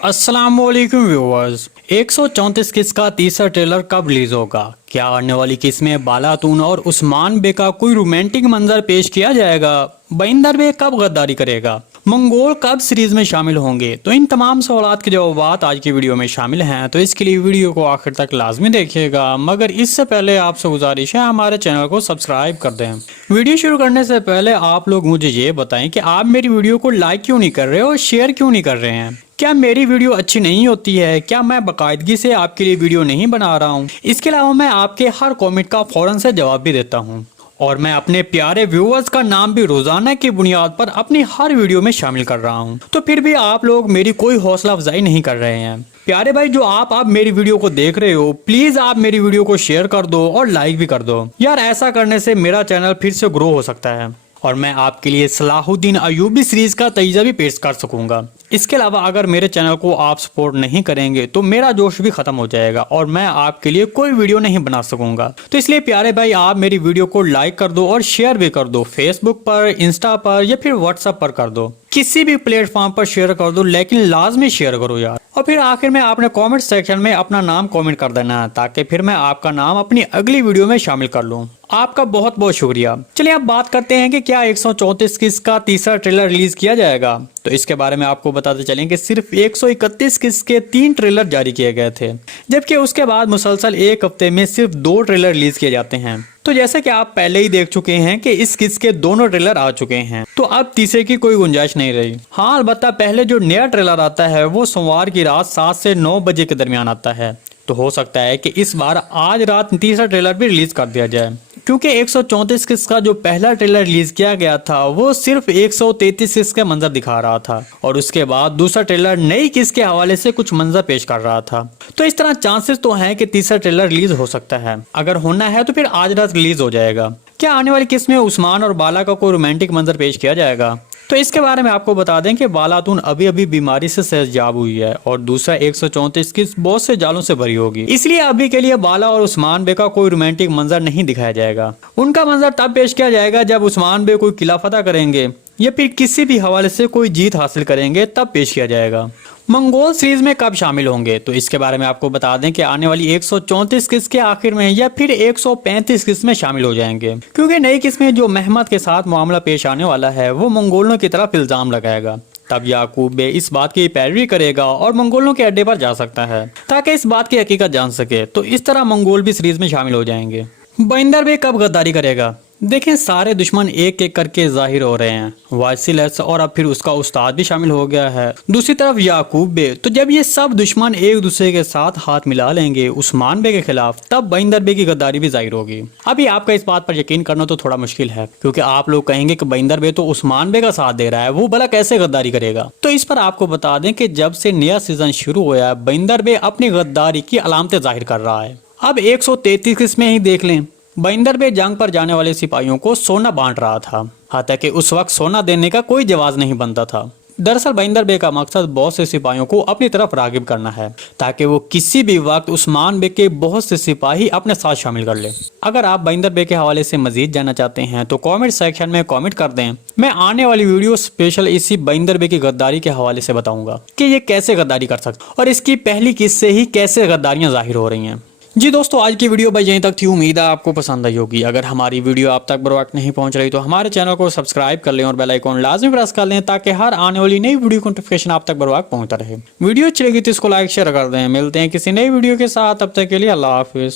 अस्सलाम वालेकुम व्यूअर्स। 134 किस का तीसरा ट्रेलर कब रिलीज होगा? क्या आने वाली किस में बालातून और उस्मान बे का कोई रोमांटिक मंजर पेश किया जाएगा? बइंदर बे कब गद्दारी करेगा? मंगोल कब सीरीज में शामिल होंगे? तो इन तमाम सवालात के जवाब आज की वीडियो में शामिल हैं, तो इसके लिए वीडियो को आखिर तक लाजमी देखिएगा। मगर इससे पहले आपसे गुजारिश है हमारे चैनल को सब्सक्राइब कर दें। वीडियो शुरू करने से पहले आप लोग मुझे ये बताएं कि आप मेरी वीडियो को लाइक क्यों नहीं कर रहे और शेयर क्यों नहीं कर रहे हैं? क्या मेरी वीडियो अच्छी नहीं होती है? क्या मैं बाकायदगी से आपके लिए वीडियो नहीं बना रहा हूँ? इसके अलावा मैं आपके हर कमेंट का फौरन से जवाब भी देता हूँ और मैं अपने प्यारे व्यूअर्स का नाम भी रोजाना की बुनियाद पर अपनी हर वीडियो में शामिल कर रहा हूँ। तो फिर भी आप लोग मेरी कोई हौसला अफजाई नहीं कर रहे हैं। प्यारे भाई, जो आप मेरी वीडियो को देख रहे हो, प्लीज आप मेरी वीडियो को शेयर कर दो और लाइक भी कर दो यार। ऐसा करने से मेरा चैनल फिर से ग्रो हो सकता है और मैं आपके लिए सलाहुद्दीन अयूबी सीरीज का तैजा भी पेश कर सकूंगा। इसके अलावा अगर मेरे चैनल को आप सपोर्ट नहीं करेंगे तो मेरा जोश भी खत्म हो जाएगा और मैं आपके लिए कोई वीडियो नहीं बना सकूंगा। तो इसलिए प्यारे भाई, आप मेरी वीडियो को लाइक कर दो और शेयर भी कर दो। फेसबुक पर, इंस्टा पर या फिर व्हाट्सएप पर कर दो, किसी भी प्लेटफॉर्म पर शेयर कर दो, लेकिन लाजमी शेयर करो यार। और फिर आखिर में आपने कमेंट सेक्शन में अपना नाम कमेंट कर देना है ताकि फिर मैं आपका नाम अपनी अगली वीडियो में शामिल कर लूँ। आपका बहुत बहुत शुक्रिया। चलिए अब बात करते हैं कि क्या 134 किस का तीसरा ट्रेलर रिलीज किया जाएगा। तो इसके बारे में आपको बताते चलें कि सिर्फ 131 किस के 3 ट्रेलर जारी किए गए थे, जबकि उसके बाद मुसलसल एक हफ्ते में सिर्फ 2 ट्रेलर रिलीज किए जाते हैं। तो जैसे कि आप पहले ही देख चुके हैं कि इस किस के दोनों ट्रेलर आ चुके हैं, तो अब तीसरे की कोई गुंजाइश नहीं रही। हाँ, अलबत्ता पहले जो नया ट्रेलर आता है वो सोमवार की रात 7 से 9 बजे के दरमियान आता है। तो हो सकता है कि इस बार आज रात तीसरा ट्रेलर भी रिलीज कर दिया जाए, क्योंकि 134 किस का जो पहला ट्रेलर रिलीज किया गया था वो सिर्फ 133 किस का मंजर दिखा रहा था और उसके बाद दूसरा ट्रेलर नई किस के हवाले से कुछ मंजर पेश कर रहा था। तो इस तरह चांसेस तो हैं कि तीसरा ट्रेलर रिलीज हो सकता है। अगर होना है तो फिर आज रात रिलीज हो जाएगा। क्या आने वाली किस में उस्मान और बाला का कोई रोमांटिक मंजर पेश किया जाएगा? तो इसके बारे में आपको बता दें कि बालातून अभी अभी बीमारी से सेहतयाब हुई है और दूसरा 134 किस बहुत से जालों से भरी होगी, इसलिए अभी के लिए बाला और उस्मान बे का कोई रोमांटिक मंजर नहीं दिखाया जाएगा। उनका मंजर तब पेश किया जाएगा जब उस्मान बे कोई किला फतह करेंगे या फिर किसी भी हवाले से कोई जीत हासिल करेंगे, तब पेश किया जाएगा। मंगोल सीरीज में कब शामिल होंगे? तो इसके बारे में आपको बता दें कि आने वाली 134 किस के आखिर में या फिर 135 किस में शामिल हो जाएंगे, क्योंकि नई किस में जो महमद के साथ मामला पेश आने वाला है वो मंगोलों की तरफ इल्जाम लगाएगा। तब याकूब बे इस बात की पैरवी करेगा और मंगोलों के अड्डे पर जा सकता है ताकि इस बात की हकीकत जान सके। तो इस तरह मंगोल भी सीरीज में शामिल हो जाएंगे। बइंदर बे कब गद्दारी करेगा? देखें, सारे दुश्मन एक एक करके जाहिर हो रहे हैं। वासिलस और अब फिर उसका उस्ताद भी शामिल हो गया है। दूसरी तरफ याकूब बे। तो जब ये सब दुश्मन एक दूसरे के साथ हाथ मिला लेंगे उस्मान बे के खिलाफ, तब बइंदर बे की गद्दारी भी जाहिर होगी। अभी आपका इस बात पर यकीन करना तो थोड़ा मुश्किल है, क्योंकि आप लोग कहेंगे कि बइंदर बे तो उस्मान बे का साथ दे रहा है, वो भला कैसे गद्दारी करेगा? तो इस पर आपको बता दें कि जब से नया सीजन शुरू हुआ है, बइंदर बे अपनी गद्दारी की अलामतें जाहिर कर रहा है। अब 133 में ही देख लें, बइंदर बे जंग पर जाने वाले सिपाहियों को सोना बांट रहा था, हालांकि उस वक्त सोना देने का कोई जवाब नहीं बनता था। दरअसल बइंदर बे का मकसद बहुत से सिपाहियों को अपनी तरफ रागिब करना है ताकि वो किसी भी वक्त उस्मान बे के बहुत से सिपाही अपने साथ शामिल कर ले। अगर आप बइंदर बे के हवाले से मजीद जानना चाहते हैं तो कमेंट सेक्शन में कमेंट कर दें। मैं आने वाली वीडियो स्पेशल इसी बइंदर बे की गद्दारी के हवाले से बताऊंगा कि ये कैसे गद्दारी कर सकता और इसकी पहली किस से ही कैसे गद्दारियां जाहिर हो रही हैं। जी दोस्तों, आज की वीडियो बस यहीं तक थी। उम्मीद है आपको पसंद आई होगी। अगर हमारी वीडियो आप तक बर वक्त नहीं पहुंच रही तो हमारे चैनल को सब्सक्राइब कर लें और बेल आइकॉन लाजमी प्रेस कर लें ताकि हर आने वाली नई वीडियो की नोटिफिकेशन आप तक बर वक्त पहुंचता रहे। वीडियो अच्छी लगी तो इसको लाइक शेयर कर दें। मिलते हैं किसी नई वीडियो के साथ, तब तक के लिए अल्लाह हाफिज।